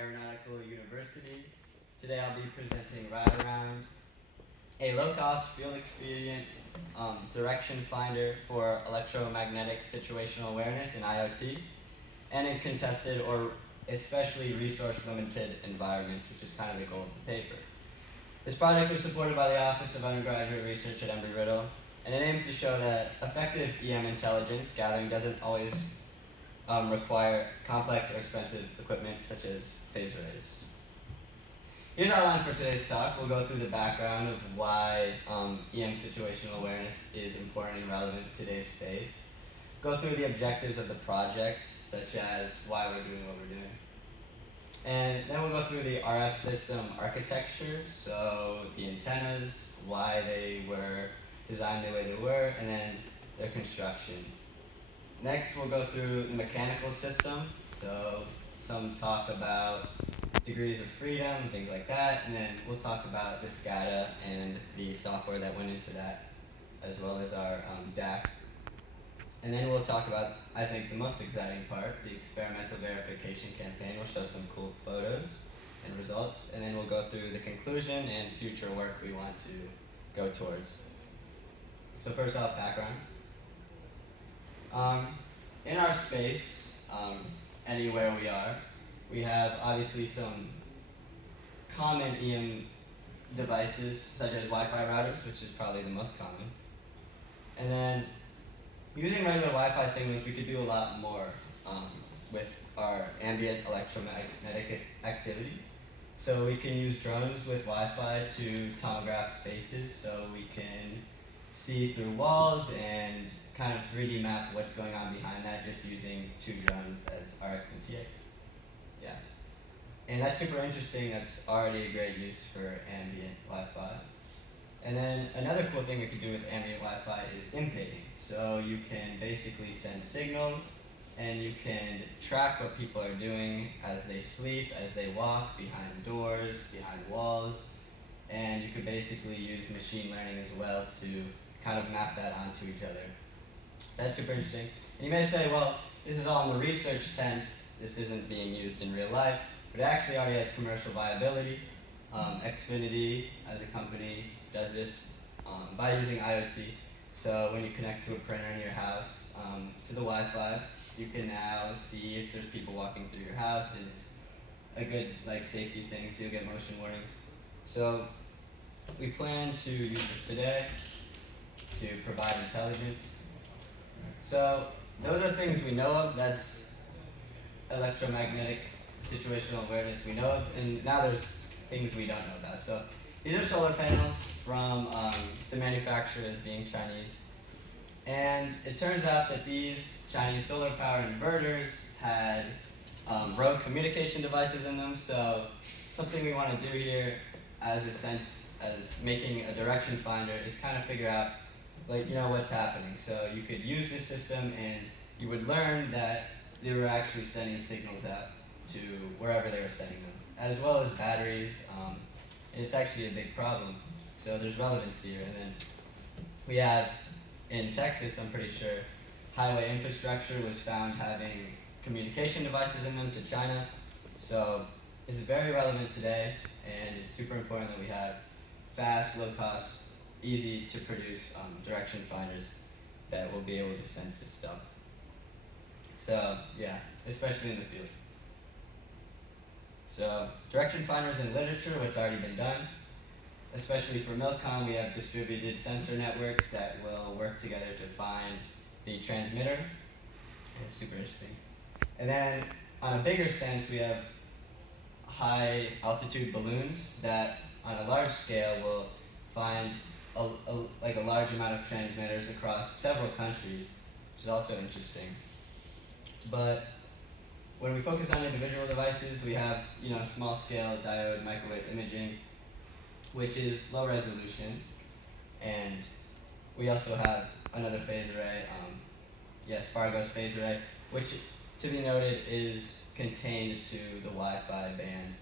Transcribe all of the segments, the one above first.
Aeronautical University. Today I'll be presenting RadAround, a low-cost field-expedient direction finder for electromagnetic situational awareness in IoT and in contested or especially resource-limited environments, which is kind of the goal of the paper. This project was supported by the Office of Undergraduate Research at Embry-Riddle, and it aims to show that effective EM intelligence gathering doesn't always require complex or expensive equipment such as phase arrays. Here's our outline for today's talk. We'll go through the background of why EM situational awareness is important and relevant to today's space. Go through the objectives of the project, such as why we're doing what we're doing. And then we'll go through the RF system architecture, so the antennas, why they were designed the way they were, and then their construction. Next, we'll go through the mechanical system, so some talk about degrees of freedom, things like that, and then we'll talk about the SCADA and the software that went into that, as well as our DAC. And then we'll talk about, I think, the most exciting part, the experimental verification campaign. We'll show some cool photos and results, and then we'll go through the conclusion and future work we want to go towards. So first off, background. In our space, anywhere we are, we have obviously some common EM devices, such as Wi-Fi routers, which is probably the most common. And then using regular Wi-Fi signals, we could do a lot more with our ambient electromagnetic activity. So we can use drones with Wi-Fi to tomograph spaces, so we can see through walls and kind of 3D map what's going on behind that just using two drones as RX and TX. Yeah. And that's super interesting. That's already a great use for ambient Wi-Fi. And then another cool thing we can do with ambient Wi-Fi is impeding. So you can basically send signals and you can track what people are doing as they sleep, as they walk, behind doors, behind walls. And you could basically use machine learning as well to kind of map that onto each other. That's super interesting. And you may say, well, this is all in the research tense. This isn't being used in real life. But it actually already has commercial viability. Xfinity, as a company, does this by using IoT. So when you connect to a printer in your house to the Wi-Fi, you can now see if there's people walking through your house. It's a good safety thing, so you'll get motion warnings. So we plan to use this today to provide intelligence. So those are things we know of. That's electromagnetic situational awareness we know of, and now there's things we don't know about. So these are solar panels from the manufacturers being Chinese. And it turns out that these Chinese solar power inverters had road communication devices in them. So something we want to do here as making a direction finder is kind of figure out what's happening. So you could use this system and you would learn that they were actually sending signals out to wherever they were sending them, as well as batteries. And it's actually a big problem. So there's relevance here. And then we have in Texas, I'm pretty sure, highway infrastructure was found having communication devices in them to China. So this is very relevant today, and it's super important that we have fast, low-cost, easy to produce direction finders that will be able to sense this stuff. So yeah, especially in the field. So direction finders in literature, what's already been done. Especially for MILCOM, we have distributed sensor networks that will work together to find the transmitter. It's super interesting. And then on a bigger sense, we have high altitude balloons that on a large scale will find a large amount of transmitters across several countries, which is also interesting. But when we focus on individual devices, we have small scale diode microwave imaging, which is low resolution, and we also have another phase array, Spargos phase array, which to be noted is contained to the Wi-Fi band.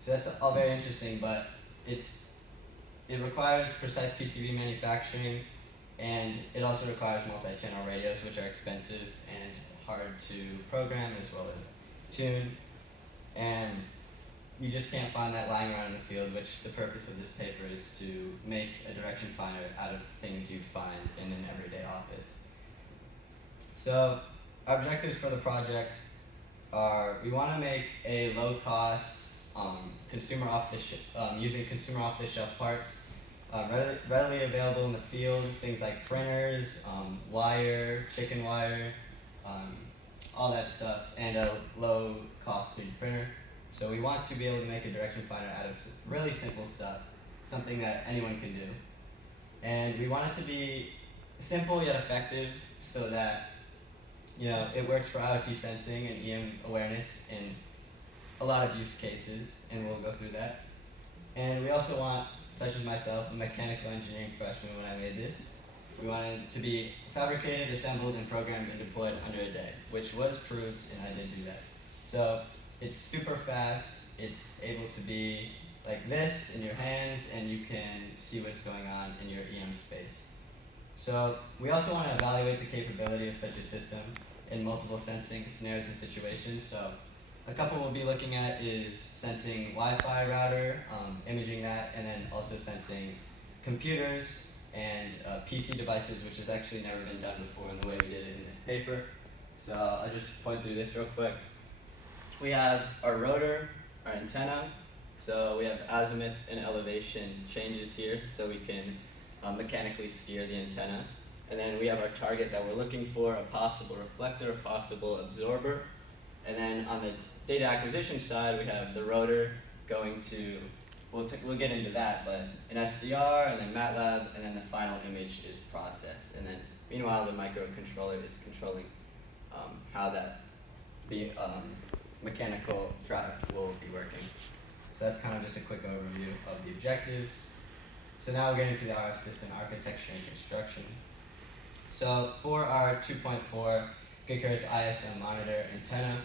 So that's all very interesting, but it requires precise PCB manufacturing, and it also requires multi-channel radios, which are expensive and hard to program as well as tune. and you just can't find that lying around in the field, which the purpose of this paper is to make a direction finder out of things you'd find in an everyday office. So our objectives for the project are, we want to make a low-cost, using consumer off-the-shelf parts, readily available in the field, things like printers, wire, chicken wire, all that stuff, and a low-cost 3D printer. So we want to be able to make a direction finder out of really simple stuff, something that anyone can do. And we want it to be simple yet effective so that it works for IoT sensing and EM awareness in a lot of use cases, and we'll go through that. And we also want, such as myself, a mechanical engineering freshman when I made this, we wanted it to be fabricated, assembled, and programmed and deployed under a day, which was proved, and I did do that. So it's super fast, it's able to be like this in your hands, and you can see what's going on in your EM space. So we also want to evaluate the capability of such a system in multiple sensing scenarios and situations. So a couple we'll be looking at is sensing Wi-Fi router, imaging that, and then also sensing computers and PC devices, which has actually never been done before in the way we did it in this paper. So I'll just point through this real quick. We have our rotor, our antenna. So we have azimuth and elevation changes here, so we can mechanically steer the antenna. And then we have our target that we're looking for, a possible reflector, a possible absorber. And then on the data acquisition side, we have the rotor going to, we'll get into that, but an SDR, and then MATLAB, and then the final image is processed. And then meanwhile, the microcontroller is controlling how that mechanical drive will be working. So that's kind of just a quick overview of the objectives. So now we'll get into the RF system architecture and construction. So for our 2.4 GHz ISM monitor antenna,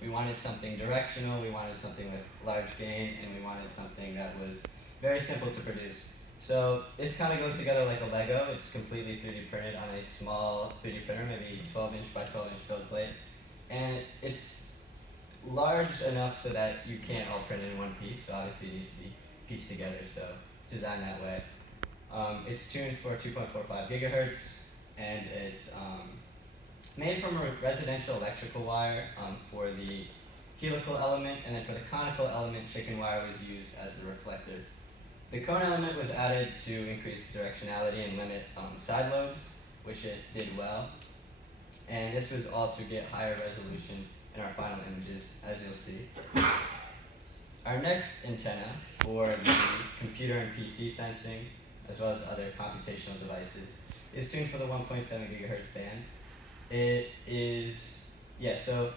we wanted something directional, we wanted something with large gain, and we wanted something that was very simple to produce. So this kind of goes together like a Lego. It's completely 3D printed on a small 3D printer, maybe 12-inch by 12-inch build plate. And it's large enough so that you can't all print it in one piece, so obviously it needs to be pieced together, so it's designed that way. It's tuned for 2.45 gigahertz, and it's made from a residential electrical wire for the helical element, and then for the conical element, chicken wire was used as the reflector. The cone element was added to increase directionality and limit side lobes, which it did well. And this was all to get higher resolution in our final images, as you'll see. Our next antenna for the computer and PC sensing, as well as other computational devices, is tuned for the 1.7 gigahertz band. It is, so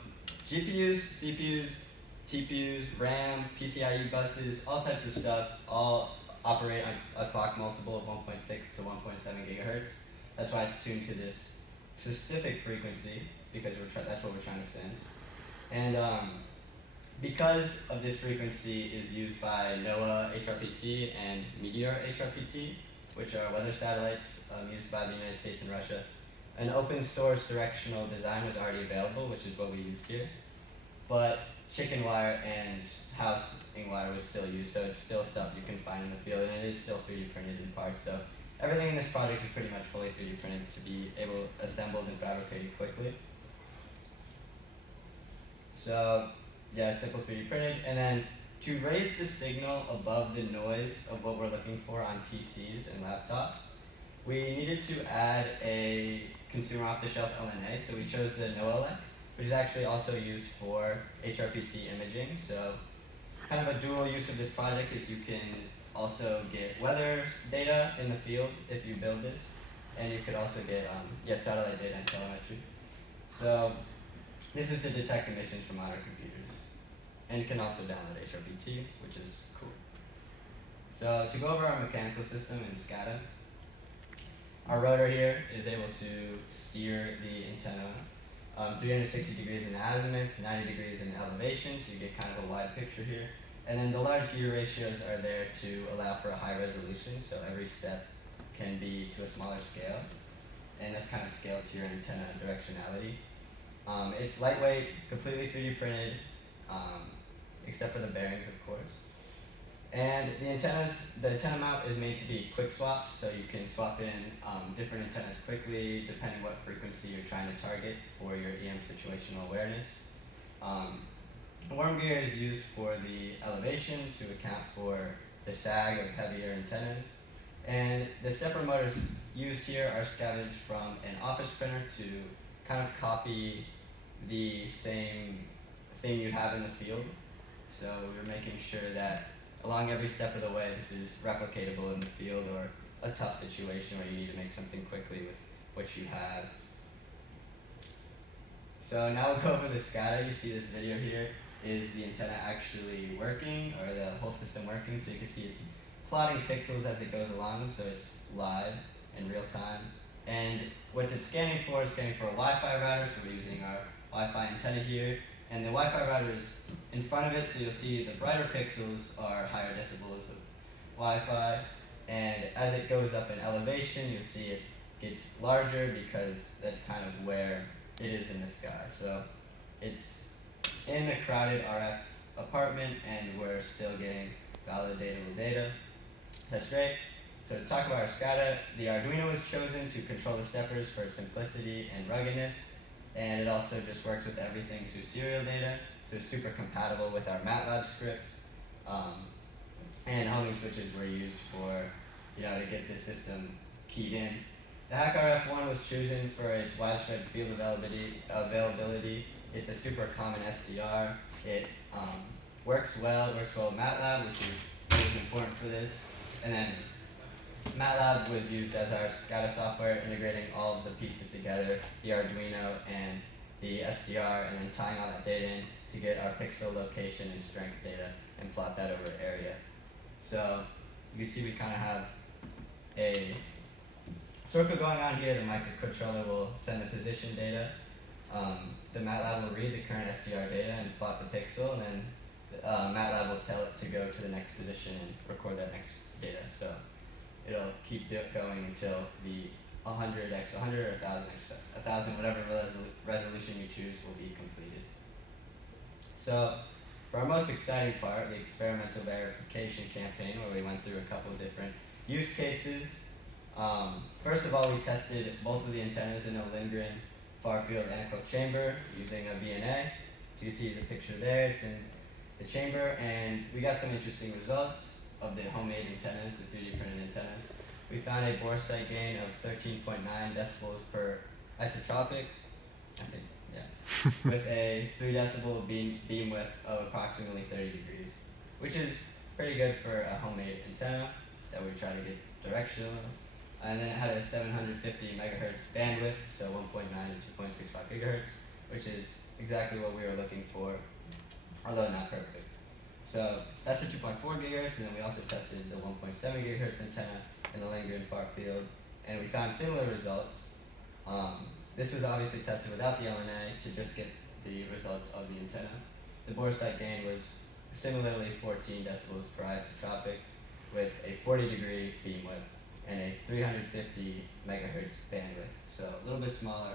GPUs, CPUs, TPUs, RAM, PCIe buses, all types of stuff, all operate on a clock multiple of 1.6 to 1.7 gigahertz. That's why it's tuned to this specific frequency, because that's what we're trying to sense. And because of this frequency is used by NOAA HRPT and Meteor HRPT, which are weather satellites used by the United States and Russia, an open source directional design was already available, which is what we used here. But chicken wire and housing wire was still used, so it's still stuff you can find in the field, and it is still 3D printed in parts. So everything in this project is pretty much fully 3D printed to be assembled and fabricated quickly. So yeah, simple 3D printed, and then to raise the signal above the noise of what we're looking for on PCs and laptops, we needed to add a consumer off-the-shelf LNA, so we chose the NOAA, which is actually also used for HRPT imaging. So kind of a dual use of this project is you can also get weather data in the field if you build this, and you could also get satellite data and telemetry. So this is to detect emissions from modern computers, and you can also download HRPT, which is cool. So to go over our mechanical system in SCADA, our rotor here is able to steer the antenna 360 degrees in azimuth, 90 degrees in elevation, so you get kind of a wide picture here. And then the large gear ratios are there to allow for a high resolution, so every step can be to a smaller scale. And that's kind of scaled to your antenna directionality. It's lightweight, completely 3D printed, except for the bearings, of course. And the antenna mount is made to be quick swaps, so you can swap in different antennas quickly depending what frequency you're trying to target for your EM situational awareness. Worm gear is used for the elevation to account for the sag of heavier antennas. And the stepper motors used here are scavenged from an office printer to kind of copy the same thing you have in the field. So we're making sure that along every step of the way this is replicatable in the field or a tough situation where you need to make something quickly with what you have. So now we'll go over the SCADA. You see this video here is the antenna actually working, or the whole system working. So you can see it's plotting pixels as it goes along, so it's live in real time. And what it's scanning for is scanning for a Wi-Fi router, so we're using our Wi-Fi antenna here. And the Wi-Fi router is in front of it, so you'll see the brighter pixels are higher decibels of Wi-Fi. And as it goes up in elevation, you'll see it gets larger because that's kind of where it is in the sky. So it's in a crowded RF apartment, and we're still getting validatable data. That's great. So to talk about our SCADA, the Arduino was chosen to control the steppers for its simplicity and ruggedness. And it also just works with everything through serial data, so it's super compatible with our MATLAB script. And homing switches were used for, to get the system keyed in. The HackRF1 was chosen for its widespread field availability. It's a super common SDR. It works well with MATLAB, which is important for this. And then MATLAB was used as our SCADA software, integrating all of the pieces together, the Arduino and the SDR, and then tying all that data in to get our pixel location and strength data and plot that over area. So you can see we kind of have a circle going on here. The microcontroller will send the position data. The MATLAB will read the current SDR data and plot the pixel, and then MATLAB will tell it to go to the next position and record that next data. So it'll keep going until the 100x100 or 1000x1000, whatever resolution you choose, will be completed. So for our most exciting part, the experimental verification campaign, where we went through a couple of different use cases. First of all, we tested both of the antennas in a Lindgren far-field anechoic chamber using a VNA. So you see the picture there, it's in the chamber, and we got some interesting results of the homemade antennas, the 3D printed antennas. We found a bore sight gain of 13.9 decibels per isotropic, I think, yeah, with a 3 decibel beam width of approximately 30 degrees, which is pretty good for a homemade antenna that we try to get directional. And then it had a 750 megahertz bandwidth, so 1.9 to 2.65 gigahertz, which is exactly what we were looking for, although not perfect. So that's the 2.4 gigahertz, and then we also tested the 1.7 gigahertz antenna in the Lindgren far field, and we found similar results. This was obviously tested without the LNA to just get the results of the antenna. The bore sight gain was similarly 14 decibels per isotropic with a 40 degree beam width and a 350 megahertz bandwidth. So a little bit smaller,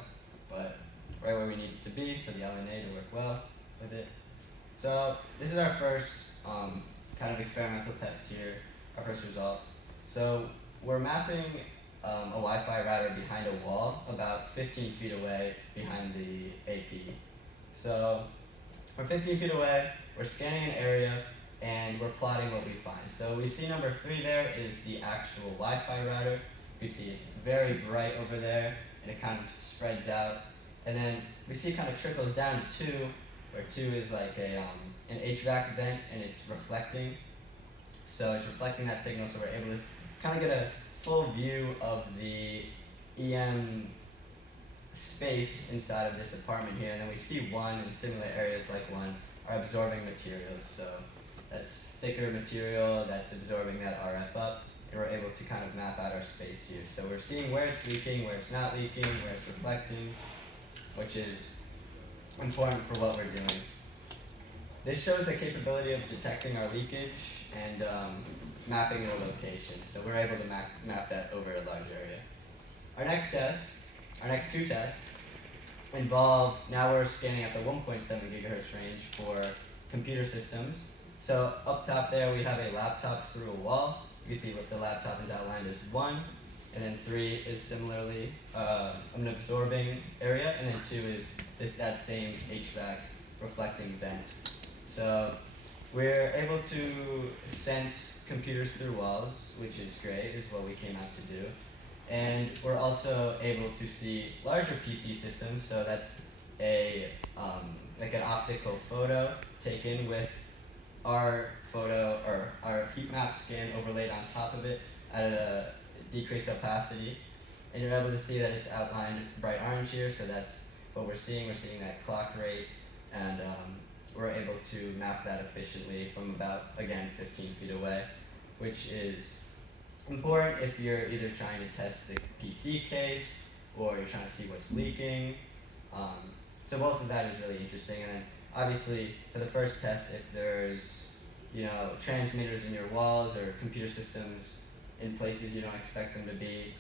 but right where we need it to be for the LNA to work well with it. So this is our first kind of experimental test here, our first result. So we're mapping a Wi-Fi router behind a wall about 15 feet away behind the AP. So we're 15 feet away, we're scanning an area, and we're plotting what we find. So we see number 3 there is the actual Wi-Fi router. We see it's very bright over there, and it kind of spreads out. And then we see it kind of trickles down to 2, where 2 is like an HVAC vent, and it's reflecting. So it's reflecting that signal, so we're able to kind of get a full view of the EM space inside of this apartment here. And then we see 1 in similar areas like 1 are absorbing materials. So that's thicker material that's absorbing that RF up, and we're able to kind of map out our space here. So we're seeing where it's leaking, where it's not leaking, where it's reflecting, which is important for what we're doing. This shows the capability of detecting our leakage and mapping the location. So we're able to map that over a large area. Our next 2 tests involve, now we're scanning at the 1.7 gigahertz range for computer systems. So up top there we have a laptop through a wall. You see what the laptop is outlined as 1, and then 3 is similarly an absorbing area, and then 2 is that same HVAC reflecting vent. So we're able to sense computers through walls, which is great, is what we came out to do. And we're also able to see larger PC systems, so that's a like an optical photo taken with our photo or our heat map scan overlaid on top of it at a decreased opacity. And you're able to see that it's outlined bright orange here, so that's what we're seeing. We're seeing that clock rate, and we're able to map that efficiently from about, again, 15 feet away, which is important if you're either trying to test the PC case or you're trying to see what's leaking. So both of that is really interesting. And then obviously for the first test, if there's transmitters in your walls or computer systems in places you don't expect them to be,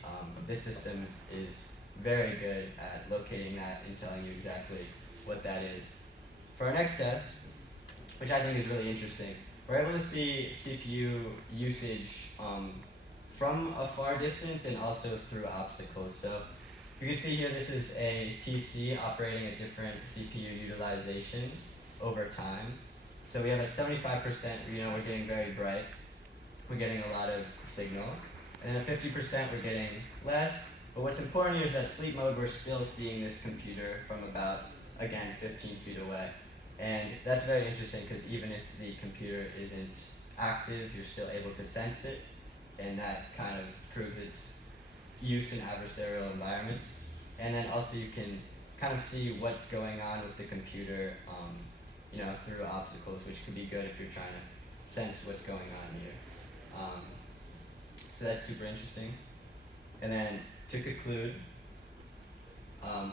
this system is very good at locating that and telling you exactly what that is. For our next test, which I think is really interesting, we're able to see CPU usage from a far distance and also through obstacles. So you can see here this is a PC operating at different CPU utilizations over time. So we have at 75%, we're getting very bright. We're getting a lot of signal. And then at 50%, we're getting less. But what's important here is that sleep mode, we're still seeing this computer from about, again, 15 feet away. And that's very interesting because even if the computer isn't active, you're still able to sense it. And that kind of proves its use in adversarial environments. And then also you can kind of see what's going on with the computer through obstacles, which can be good if you're trying to sense what's going on here. So that's super interesting. And then to conclude,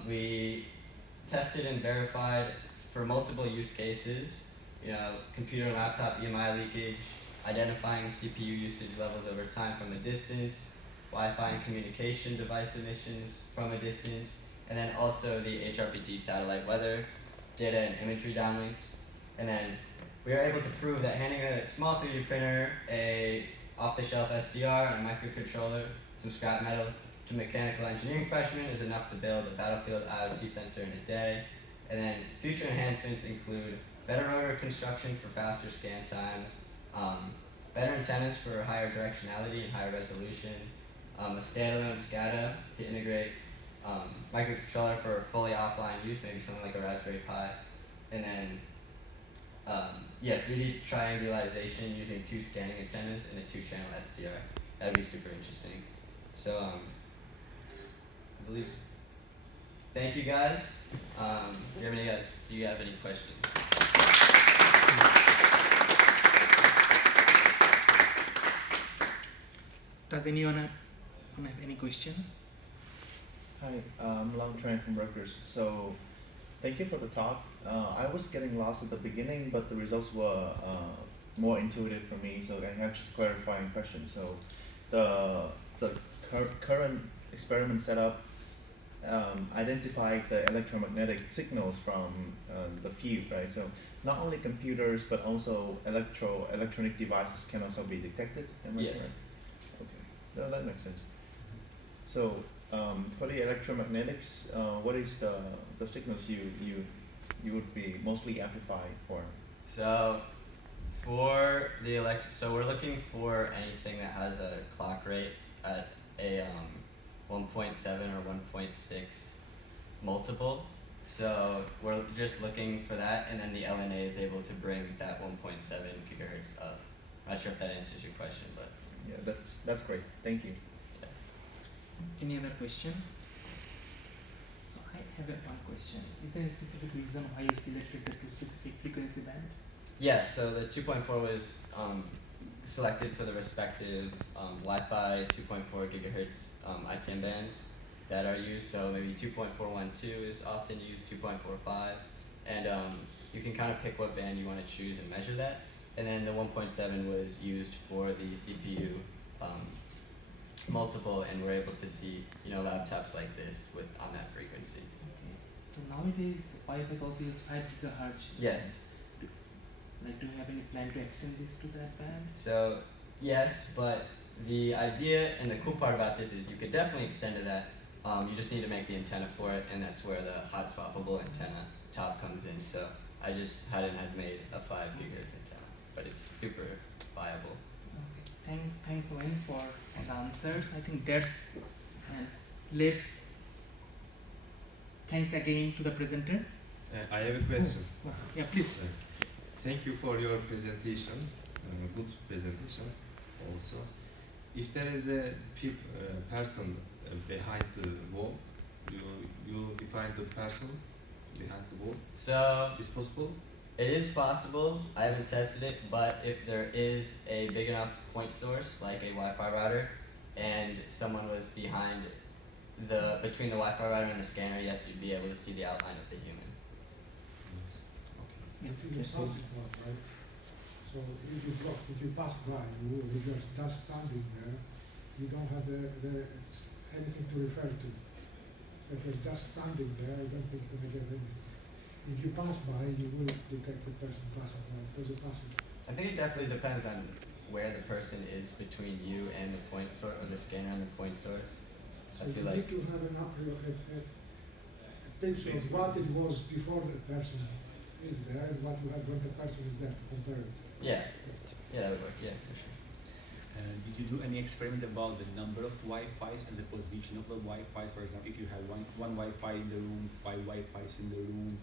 we tested and verified for multiple use cases, computer and laptop EMI leakage, identifying CPU usage levels over time from a distance, Wi-Fi and communication device emissions from a distance, and then also the HRPT satellite weather data and imagery downlinks. And then we were able to prove that handing a small 3D printer, a off-the-shelf SDR, and a microcontroller, some scrap metal, to mechanical engineering freshmen is enough to build a battlefield IoT sensor in a day. And then future enhancements include better rotor construction for faster scan times, better antennas for higher directionality and higher resolution, a standalone SCADA to integrate microcontroller for fully offline use, maybe something like a Raspberry Pi, and then 3D triangulation using 2 scanning antennas and a 2-channel SDR. That'd be super interesting. So I believe. Thank you guys. Do you have any questions? Does anyone have any question? Hi, I'm Long Tran from Rutgers. So, thank you for the talk. I was getting lost at the beginning, but the results were more intuitive for me. So I have just clarifying questions. So, the current experiment setup identified the electromagnetic signals from the field, right? So not only computers, but also electronic devices can also be detected. Am I Yes. correct? Okay, no, that makes sense. So for the electromagnetics, what is the signals you would be mostly amplified for? So for the so we're looking for anything that has a clock rate at a 1.7 or 1.6 multiple. So we're just looking for that, and then the LNA is able to bring that 1.7 gigahertz up. I'm not sure if that answers your question, but Yeah, that's great. Thank you. Any other question? So I have one question. Is there a specific reason why you selected the 2 specific frequency band? yeah. So the 2.4 was selected for the respective Wi-Fi 2.4 gigahertz ITM bands that are used. So maybe 2.412 is often used, 2.45, and you can kind of pick what band you want to choose and measure that. And then the 1.7 was used for the CPU multiple, and we're able to see laptops like this with on that frequency. Okay. So nowadays Wi-Fi is also used 5 gigahertz. Yes. plan to extend this to that band? So yes, but the idea and the cool part about this is you could definitely extend to that. You just need to make the antenna for it, and that's where the hot swappable antenna top comes in. So I just hadn't made a 5 gigahertz antenna, but it's super viable. Okay. Thanks Owen for the answers. I think that's let's thanks again to the presenter. I have a question. Yeah, please. Thank you for your presentation, good presentation also. If there is a person behind the wall, you define the person behind the wall? So Is possible? it is possible. I haven't tested it, but if there is a big enough point source, like a Wi-Fi router, and someone was behind between the Wi-Fi router and the scanner, yes, you'd be able to see the outline of the human. Yes. Okay. It is a passive one, right? So if you pass by, you're just standing there, you don't have anything to refer to. So if you're just standing there, I don't think you're going to get anything. If you pass by, you will detect the person passing by, because you're passing. I think it definitely depends on where the person is between you and the point source, or the scanner and the point source. So I feel you like need to have a picture of what it was before the person is there and what you have when the person is there to compare it. yeah, that would work. Yeah, for sure. Did you do any experiment about the number of Wi-Fis and the position of the Wi-Fis? For example, if you have one Wi-Fi in the room, 5 Wi-Fis in the room,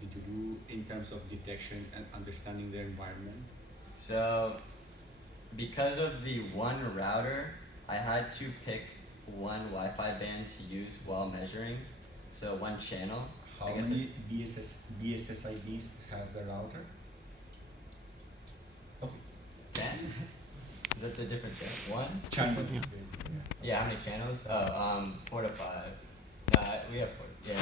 did you do in terms of detection and understanding their environment? So, because of the one router, I had to pick one Wi-Fi band to use while measuring. So one channel. How I guess many BSSIDs has the router? 10. Is that the different channel? One? Channels. Yeah, how many channels? Oh, 4 to 5. We have 4. Yeah.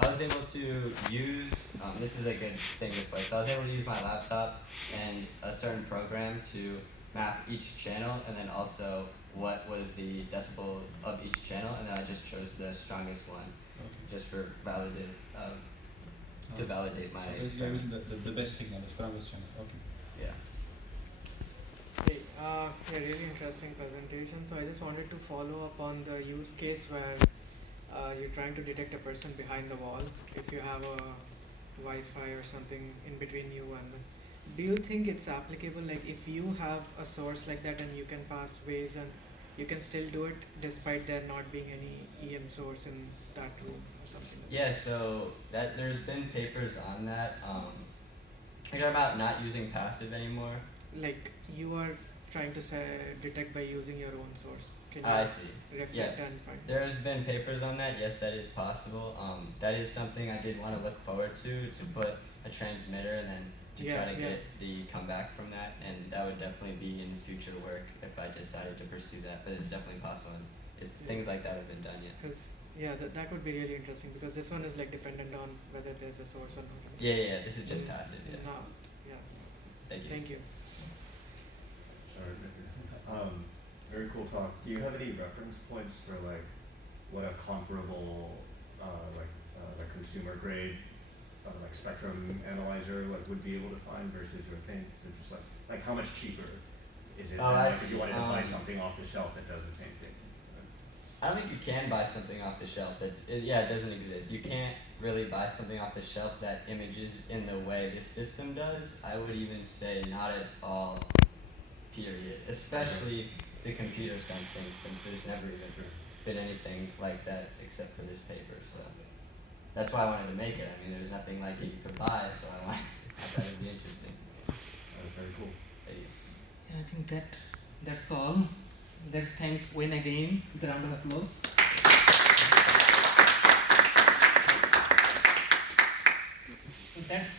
I was able to use, this is a good thing to play. So I was able to use my laptop and a certain program to map each channel, and then also what was the decibel of each channel, and then I just chose the strongest one, just for validate, to validate my. So basically, using the best signal, the strongest channel. Okay. Yeah. Hey, really interesting presentation. So I just wanted to follow up on the use case where you're trying to detect a person behind the wall. If you have a Wi-Fi or something in between you and them, do you think it's applicable? Like if you have a source like that and you can pass waves and you can still do it despite there not being any EM source in that room or something? Like Yeah. So there's been papers on that. Like about not using passive anymore. Like you are trying to detect by using your own source. Can you I see. reflect and find? There's been papers on that. Yes, that is possible. That is something I did want to look forward to put a transmitter and then to try to get the comeback from that, and that would definitely be in future work if I decided to pursue that. But it's definitely possible. Things like that have been done yet. Because that would be really interesting, because this one is like dependent on whether there's a source or not. Yeah. This is just passive. Yeah. No, yeah. Thank you. Thank you. Sorry, very cool talk. Do you have any reference points for like what a comparable like consumer grade like spectrum analyzer like would be able to find versus your thing? So just like how much cheaper is it Oh, than I like if see. you wanted to buy something off the shelf that does the same thing? I don't think you can buy something off the shelf it doesn't exist. You can't really buy something off the shelf that images in the way the system does. I would even say not at all, period. Especially the computer sensing, since there's never even been anything like that except for this paper. So that's why I wanted to make it. I mean, there's nothing like it you could buy, so I thought it'd be interesting. Very cool. Thank you. Yeah, I think that's all. Let's thank Wayne again with a round of applause. So that's